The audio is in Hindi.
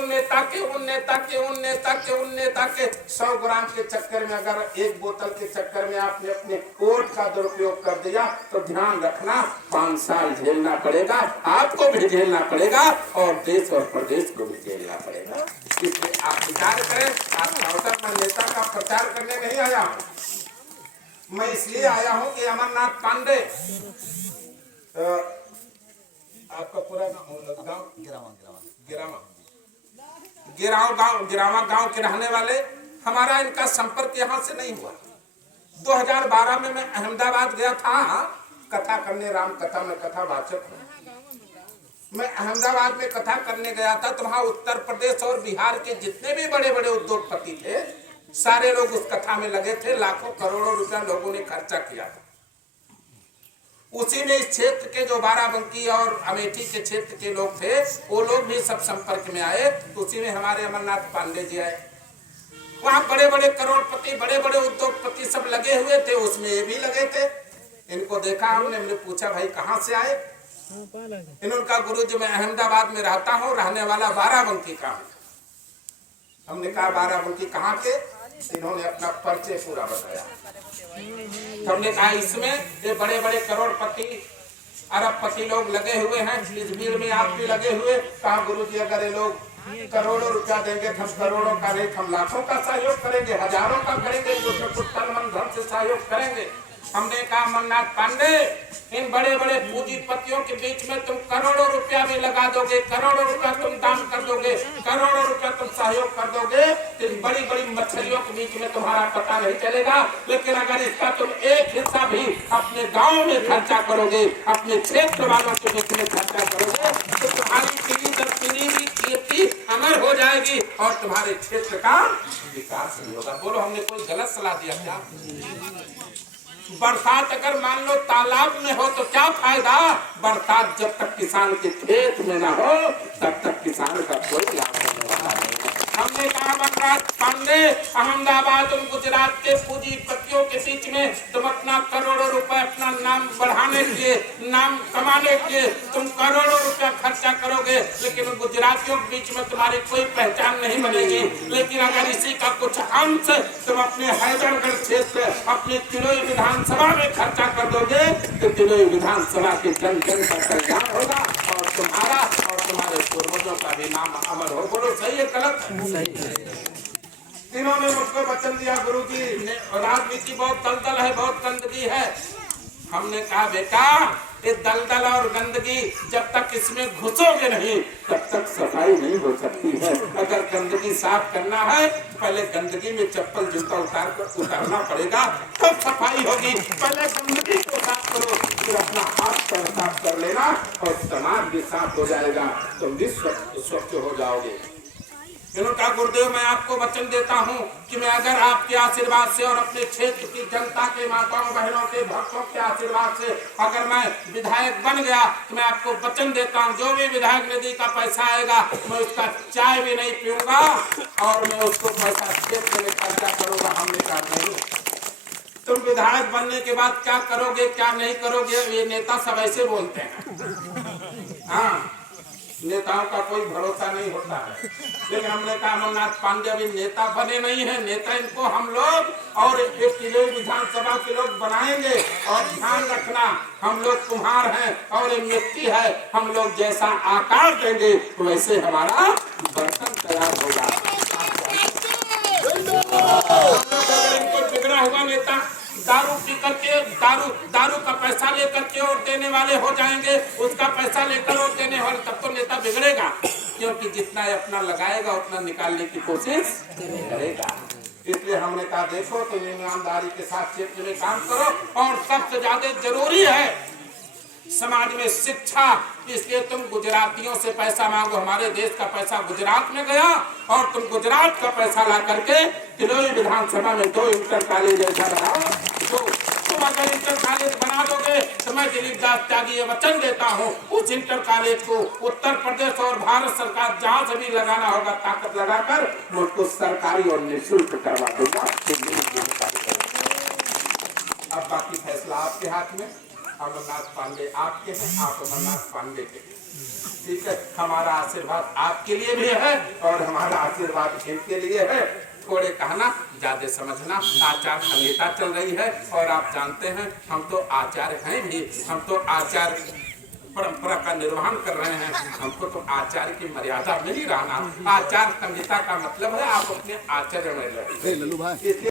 उन नेता के 100 ग्राम के चक्कर में, अगर एक बोतल के चक्कर में आपने अपने वोट का दुरुपयोग कर दिया तो ध्यान रखना 5 साल झेलना पड़ेगा, आपको भी झेलना पड़ेगा और देश और प्रदेश को भी झेलना पड़ेगा। इसलिए आप विचार करें। आपका अवसर, मैं नेता का प्रचार करने नहीं आया हूँ, मैं इसलिए आया हूँ कि अमरनाथ पांडे, आपका पूरा गाँव गिरावा गांव के रहने वाले, हमारा इनका संपर्क यहाँ से नहीं हुआ। 2012 में मैं अहमदाबाद गया था कथा करने, राम कथा में कथावाचक हूँ। मैं अहमदाबाद में कथा करने गया था तो वहाँ उत्तर प्रदेश और बिहार के जितने भी बड़े बड़े उद्योगपति थे, सारे लोग उस कथा में लगे थे। लाखों करोड़ों रुपया लोगों ने खर्चा किया था। उसी में इस क्षेत्र के जो बाराबंकी और अमेठी के क्षेत्र के लोग थे, वो लोग भी सब संपर्क में आए। तो उसी में हमारे अमरनाथ पांडे जी आए। वहाँ बड़े बड़े करोड़पति, बड़े बड़े उद्योगपति सब लगे हुए थे, उसमें ये भी लगे थे। इनको देखा हमने पूछा भाई कहाँ से आए? इन्होंने कहा गुरुजी मैं अहमदाबाद में रहता हूँ, रहने वाला बाराबंकी का हूँ। हमने कहा बाराबंकी कहाँ के? इन्होंने अपना परिचय पूरा बताया। हमने कहा इसमें ये बड़े बड़े करोड़पति अरबपति लोग लगे हुए हैं, इस भीड़ में आप भी लगे हुए। कहा गुरुजी अगर ये लोग करोड़ों रुपया देंगे, हम करोड़ों का नहीं, हम लाखों का सहयोग करेंगे, हजारों का करेंगे, कुछ तन मन धन से सहयोग करेंगे। हमने कहा अमरनाथ पांडे, इन बड़े बड़े पूंजीपतियों के बीच में तुम करोड़ों रुपया भी लगा दोगे, करोड़ों रुपया तुम दान कर दोगे, करोड़ों रुपया तुम सहयोग कर दोगे, इन बड़ी बड़ी मछलियों के बीच में तुम्हारा पता नहीं चलेगा। लेकिन अगर इसका तुम एक हिस्सा भी अपने गांव में खर्चा करोगे, अपने क्षेत्र वालों के बीच में खर्चा करोगे, तो तुम्हारी पीढ़ी दर पीढ़ी की कीर्ति अमर हो जाएगी और तुम्हारे क्षेत्र का विकास नहीं होगा। बोलो हमने कोई गलत सलाह दिया क्या? बरसात अगर मान लो तालाब में हो तो क्या फायदा? बरसात जब तक किसान के खेत में ना हो तब तक किसान का कोई लाभ नहीं होता। हमने कहा अमरनाथ पांडे, अहमदाबाद और गुजरात के पूंजीपतियों के बीच में तुम अपना करोड़ों रुपए, अपना नाम बढ़ाने के लिए, नाम कमाने के लिए तुम करोड़ों रुपया खर्चा करोगे, लेकिन गुजरातियों के बीच में तुम्हारी कोई पहचान नहीं बनेगी। लेकिन अगर इसी का कुछ अंश तुम अपने हैदरगढ़ क्षेत्र, अपने तिलोई विधानसभा में खर्चा कर दोगे तो तिलोई विधानसभा के जन जन का कल्याण होगा और तुम्हारा और तुम्हारे पूर्वजों का भी नाम अमर हो। बोलो सही है गलत? इन्होंने मुझको वचन दिया गुरुजी राजनीति बहुत दलदल है, बहुत गंदगी है। हमने कहा बेटा ये दलदल और गंदगी जब तक इसमें घुसोगे नहीं तब तक सफाई नहीं हो सकती है। अगर गंदगी साफ करना है पहले गंदगी में चप्पल जूता उतारना पड़ेगा तब सफाई होगी। पहले गंदगी को साफ करो, फिर अपना हाथ पैर साफ कर लेना और समाज भी साफ हो जाएगा, तुम भी स्वच्छ हो जाओगे। इन्होंने कहा गुरुदेव मैं आपको वचन देता हूँ कि मैं अगर आपके आशीर्वाद से और अपने क्षेत्र की जनता के माताओं बहनों के भक्तों के आशीर्वाद से अगर मैं विधायक बन गया तो मैं आपको वचन देता हूँ जो भी विधायक निधि का पैसा आएगा मैं उसका चाय भी नहीं पीऊंगा और मैं उसको पैसा क्षेत्र में खर्चा करूंगा। हमने कहा नहीं, तुम विधायक बनने के बाद क्या करोगे क्या नहीं करोगे ये नेता सब ऐसे बोलते हैं। हाँ, नेताओं का कोई भरोसा नहीं होता है। लेकिन हमने कहा अमरनाथ पांडे अभी नेता बने नहीं है, नेता इनको हम लोग और एक किलो विधानसभा के लोग बनाएंगे। और ध्यान रखना हम लोग कुम्हार हैं और ये मिट्टी है, हम लोग जैसा आकार देंगे वैसे हमारा बर्तन तैयार होगा। इनको बिगड़ा हुआ नेता दारू पी करके दारू का पैसा लेकर के और देने वाले हो जाएंगे, उसका पैसा लेकर और देने वाले, तब तो नेता बिगड़ेगा। क्योंकि जितना अपना लगाएगा उतना निकालने की कोशिश करेगा। इसलिए हमने कहा देखो तुम ईमानदारी के साथ क्षेत्र में काम करो और सबसे ज्यादा जरूरी है समाज में शिक्षा। इसलिए तुम गुजरातियों से पैसा मांगो। हमारे देश का पैसा गुजरात में गया और तुम गुजरात का पैसा ला करके तिलोई विधानसभा में 2 इंटर कॉलेज ऐसा बनाओ। तो तुम अगर इंटर कॉलेज बना दोगे तो मैं दिलीप दास त्यागी ये वचन देता हूँ उस इंटर कॉलेज को उत्तर प्रदेश और भारत सरकार जहाँ से भी लगाना होगा ताकत लगाकर मुझको सरकारी और निःशुल्क करवा दूंगा। अब बाकी फैसला आपके हाथ में। अमरनाथ पांडे आपके हैं, आप अमरनाथ पांडे के हैं। ठीक है, हमारा आशीर्वाद आपके लिए भी है और हमारा आशीर्वाद इनके लिए है। थोड़े कहना ज्यादा समझना, आचार संहिता चल रही है और आप जानते हैं हम तो आचार्य हैं भी, हम तो आचार परंपरा का निर्वहन कर रहे हैं, हमको तो आचार्य की मर्यादा में ही रहना। आचार संहिता का मतलब है आप अपने आचरण में रहें।